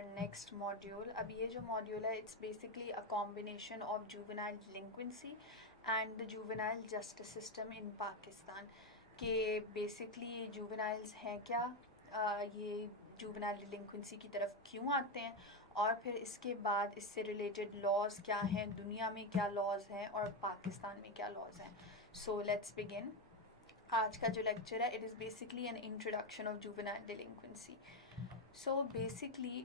our next module. अब ये जो module है, it's basically a combination of juvenile delinquency and the juvenile justice system in Pakistan. कि basically ये juveniles हैं क्या, ये juvenile delinquency की तरफ क्यों आते हैं, और फिर इसके बाद इससे related laws क्या हैं, दुनिया में क्या laws हैं और पाकिस्तान में क्या laws हैं. So let's begin. आज का जो लेक्चर है, it is basically an introduction of juvenile delinquency. So basically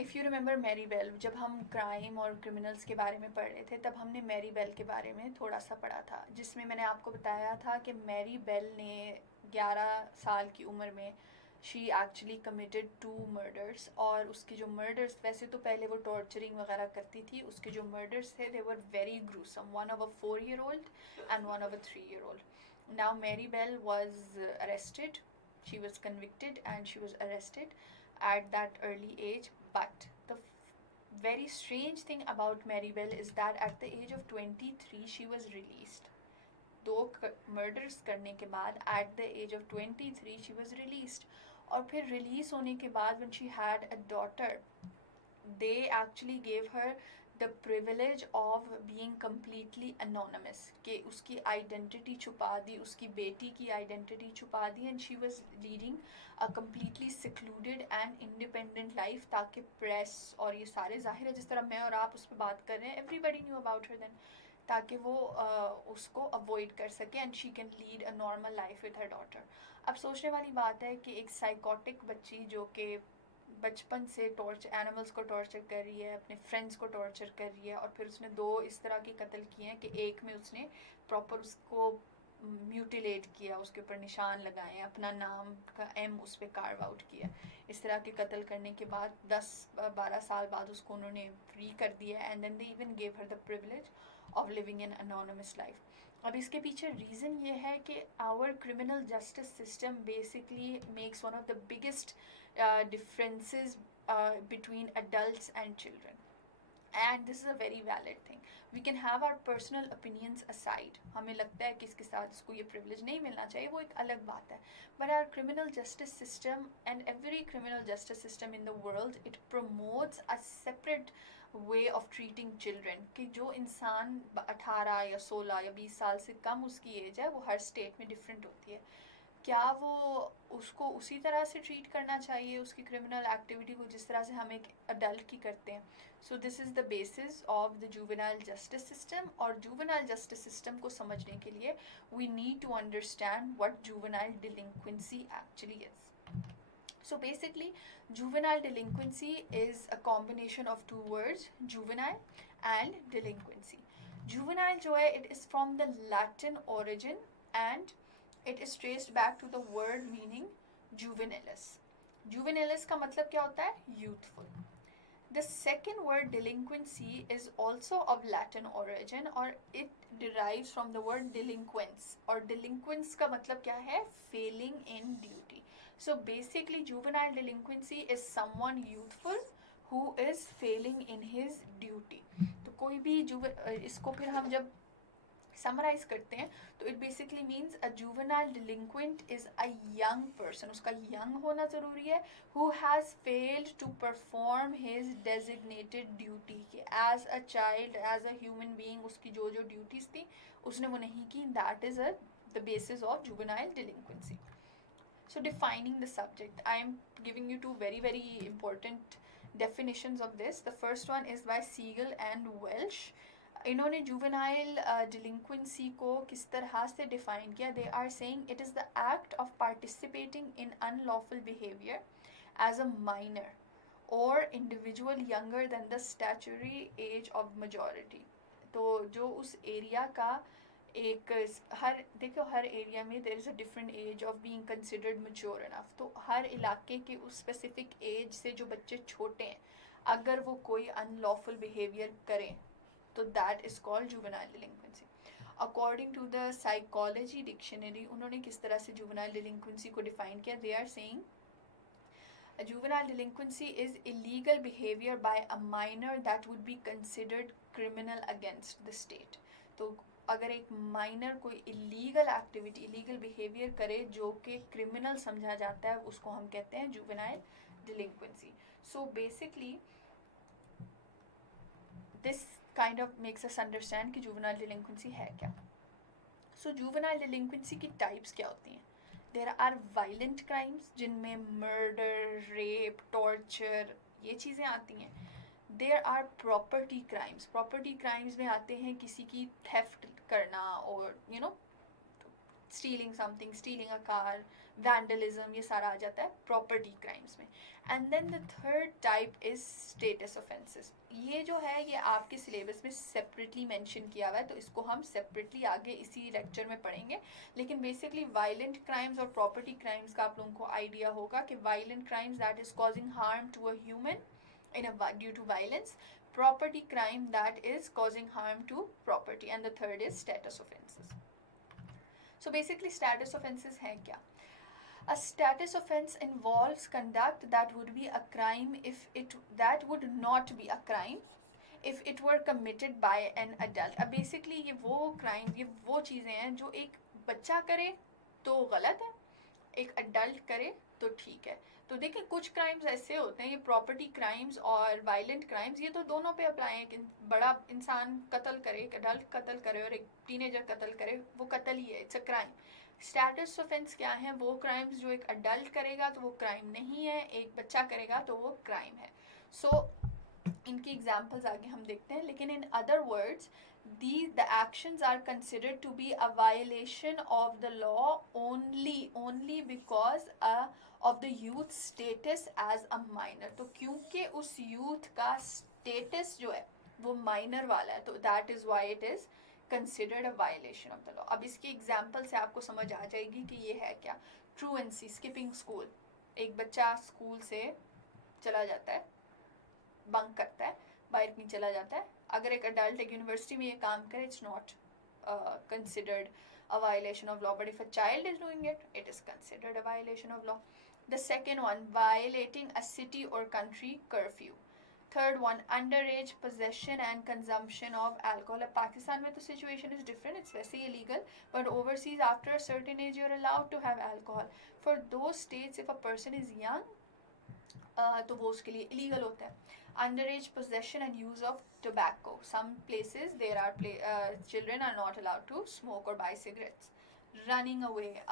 if you remember Mary Bell, जब हम क्राइम और क्रिमिनल्स के बारे में पढ़ रहे थे तब हमने मैरी बेल के बारे में थोड़ा सा पढ़ा था, जिसमें मैंने आपको बताया था कि मैरी बेल ने 11 साल की उम्र में शी एक्चुअली कमिटेड 2 मर्डर्स, और उसके जो मर्डर्स, वैसे तो पहले वो टॉर्चरिंग वगैरह करती थी, उसके जो मर्डर्स थे they were very gruesome, one of a 4-year-old and one of a 3-year-old. Now Mary Bell was arrested, she was convicted and she was arrested at that early age. But the very strange thing about Mary Bell is that at the age of 23 she was released. 2 murders करने के बाद at the age of 23 she was released. और फिर release होने के बाद when she had a daughter, they actually gave her the privilege of being completely anonymous, कि उसकी identity छुपा दी, उसकी बेटी की identity छुपा दी, and she was leading a completely secluded and independent life, ताकि press और ये सारे, जाहिर है जिस तरह मैं और आप उस पर बात कर रहे हैं, everybody knew about her then, ताकि वो उसको अवॉइड कर सके and she can lead a normal life with her daughter. अब सोचने वाली बात है कि एक साइकोटिक बच्ची जो कि बचपन से एनिमल्स को टॉर्चर कर रही है, अपने फ्रेंड्स को टॉर्चर कर रही है, और फिर उसने 2 इस तरह के कत्ल किए हैं कि एक में उसने प्रॉपर उसको म्यूटिलेट किया, उसके ऊपर निशान लगाए, अपना नाम का M उस पर कार्व आउट किया. इस तरह के कत्ल करने के बाद 10-12 साल बाद उसको उन्होंने फ्री कर दिया, and then they even gave her the privilege of living an anonymous life. अब इसके पीछे रीज़न ये है कि our criminal justice system basically makes one of the biggest differences between adults and children, and this is a very valid thing. We can have our personal opinions aside, हमें लगता है कि इसके साथ इसको ये privilege नहीं मिलना चाहिए, वो एक अलग बात है, but our criminal justice system and every criminal justice system in the world, it promotes a separate way of treating children, कि जो इंसान 18 या 16 या 20 साल से कम उसकी एज है, वो हर स्टेट में डिफरेंट होती है, क्या वो उसको उसी तरह से ट्रीट करना चाहिए, उसकी क्रिमिनल एक्टिविटी को, जिस तरह से हम एक अडल्ट की करते हैं. So this is the basis of the juvenile justice system. और जुवेनाइल जस्टिस सिस्टम को समझने के लिए we need to understand what juvenile delinquency actually is. So basically, juvenile delinquency is a combination of 2 words, juvenile and delinquency. Juvenile जो है, it is from the Latin origin and it is traced back to the word meaning juvenilis. Juvenilis का मतलब क्या होता है? Youthful. The second word delinquency is also of Latin origin or it derives from the word delinquens, और delinquents का मतलब क्या है? Failing in duty. So basically juvenile delinquency is someone youthful who is failing in his duty. तो कोई भी इसको फिर हम जब समराइज करते हैं तो it basically means a juvenile delinquent is a young person, उसका यंग होना ज़रूरी है, who has failed to perform his designated duty, कि as a child, as a human being उसकी जो जो ड्यूटीज़ थी उसने वो नहीं की. That is the basis of juvenile delinquency. So defining the subject, I am giving you 2 very important definitions of this. The first one is by Siegel and Welsh. इन्होंने juvenile delinquency को किस तरह से डिफाइन किया? They are saying it is the act of participating in unlawful behaviour as a minor और individual younger than the statutory age of majority. तो जो उस एरिया का एक, हर एरिया में there is a different age of being considered mature enough. तो हर इलाके के उस स्पेसिफिक एज से जो बच्चे छोटे हैं, अगर वो कोई अनलॉफुल बिहेवियर करें तो that is called juvenile delinquency. According to the psychology dictionary, उन्होंने किस तरह से जुवेनाइल डिलिंक्वेंसी को डिफाइन किया? They are saying a juvenile delinquency is illegal behavior by a minor that would be considered criminal against the state. तो अगर एक माइनर कोई इलीगल एक्टिविटी, इलीगल बिहेवियर करे जो कि क्रिमिनल समझा जाता है, उसको हम कहते हैं juvenile delinquency. So basically this kind of makes us understand कि juvenile delinquency है क्या. So juvenile delinquency की types क्या होती हैं? There are violent crimes जिनमें murder, rape, torture ये चीज़ें आती हैं. There are property crimes. Property crimes में आते हैं किसी की theft करना और stealing something, stealing a car, vandalism, ये सारा आ जाता है property crimes में. And then the third type is status offenses. ये जो है ये आपके syllabus में separately mention किया हुआ है, तो इसको हम separately आगे इसी lecture में पढ़ेंगे. लेकिन basically violent crimes और property crimes का आप लोगों को idea होगा कि violent crimes that is causing harm to a human due to violence, property crime that is causing harm to property, and the third is status offenses. So basically status offenses हैं क्या? A status offense involves conduct that would be a crime that would not be a crime if it were committed by an adult. अब basically ये वो crime, ये वो चीज़ें हैं जो एक बच्चा करे तो गलत है, एक adult करे तो ठीक है. तो देखिए कुछ क्राइम्स ऐसे होते हैं, ये प्रॉपर्टी क्राइम्स और वायलेंट क्राइम्स ये तो दोनों पे अप्लाई है. कि बड़ा इंसान कत्ल करे, एक अडल्ट कत्ल करे और एक टीनेजर कत्ल करे, वो कत्ल ही है, it's a crime. Status offence क्या है? वो क्राइम्स जो एक अडल्ट करेगा तो वो क्राइम नहीं है, एक बच्चा करेगा तो वो क्राइम है. सो इनकी एग्जाम्पल्स आगे हम देखते हैं. लेकिन in other words the actions are considered to be a violation of the law only because of the youth status as a minor. तो क्योंकि उस youth का status जो है वो minor वाला है, तो that is why it is considered a violation of the law. अब इसकी एग्जाम्पल से आपको समझ आ जाएगी कि ये है क्या. truancy, skipping school. एक बच्चा स्कूल से चला जाता है, बंक करता है, बाहर नहीं चला जाता है. अगर एक अडल्ट एक यूनिवर्सिटी में ये काम करे, it's not considered a violation of law, but if a child is doing it, it is considered a violation of law. The second one, violating a city or country curfew. Third one, underage possession and consumption of alcohol. अब पाकिस्तान में तो situation is different, it's वैसे ही illegal, but overseas after a certain age you're allowed to have alcohol. For those states, if a person is young, तो वो उसके लिए illegal होता है. Underage possession and use of tobacco. Some places there are children are not allowed to smoke or buy cigarettes. Running away.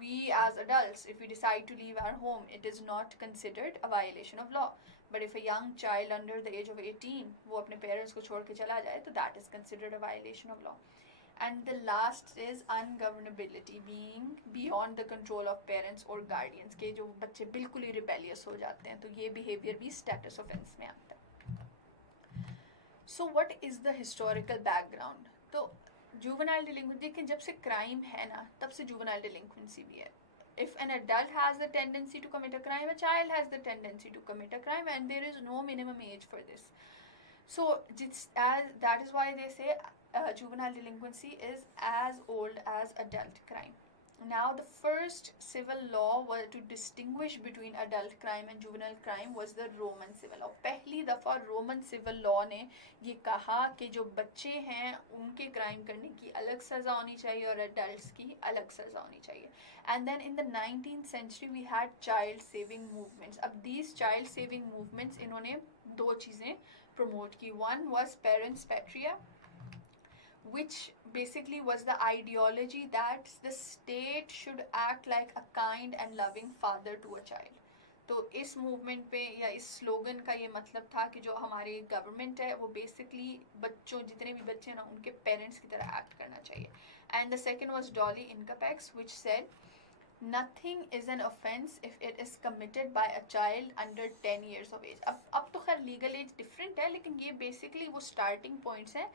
We as adults, if we decide to leave our home, it is not considered a violation of law. But if a young child under the age of 18 वो अपने parents को छोड़ के चला जाए, तो that is considered a violation of law. And the last is ungovernability, being beyond the control of parents or guardians. के जो बच्चे बिल्कुल ही rebellious हो जाते हैं, तो ये behavior भी status offense में आता है. So what is the historical background? तो juvenile delinquency, देखिए जब से crime है ना, तब से juvenile delinquency भी है. If an adult has the tendency to commit a crime, a child has the tendency to commit a crime, and there is no minimum age for this. So that is why they say juvenile delinquency is as old as adult crime. Now the first civil law to distinguish between adult crime and juvenile crime was the Roman civil law. पहली दफ़ा Roman civil law ने ये कहा कि जो बच्चे हैं उनके crime करने की अलग सज़ा होनी चाहिए और adults की अलग सज़ा होनी चाहिए. And then in the 19th century we had child saving movements. अब these child saving movements इन्होंने दो चीज़ें promote की. One was parents patria, which basically was the ideology that the state should act like a kind and loving father to a child. तो इस मूवमेंट पे या इस स्लोगन का ये मतलब था कि जो हमारे गवर्नमेंट है वो बेसिकली बच्चों जितने भी बच्चे हैं ना उनके पेरेंट्स की तरह एक्ट करना चाहिए. And the second was doli incapax which said nothing is an offense if it is committed by a child under 10 years of age. अब तो खैर लीगल एज डिफरेंट है, लेकिन ये बेसिकली वो स्टार्टिंग पॉइंट्स हैं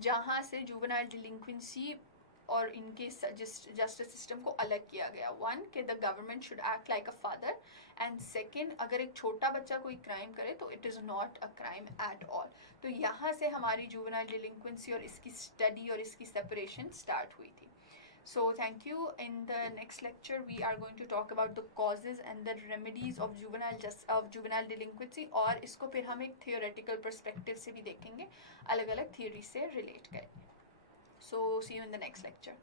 जहाँ से जुवेनाइल डिलिंक्वेंसी और इनके जस्टिस सिस्टम को अलग किया गया. वन कि the government should act like a father, and second अगर एक छोटा बच्चा कोई क्राइम करे तो it is not a crime at all. तो यहाँ से हमारी जुवेनाइल डिलिंक्वेंसी और इसकी स्टडी और इसकी सेपरेशन स्टार्ट हुई थी. So thank you. In the next lecture we are going to talk about the causes and the remedies of juvenile delinquency, और इसको फिर हम एक theoretical perspective से भी देखेंगे, अलग अलग theory से relate करेंगे. So see you in the next lecture.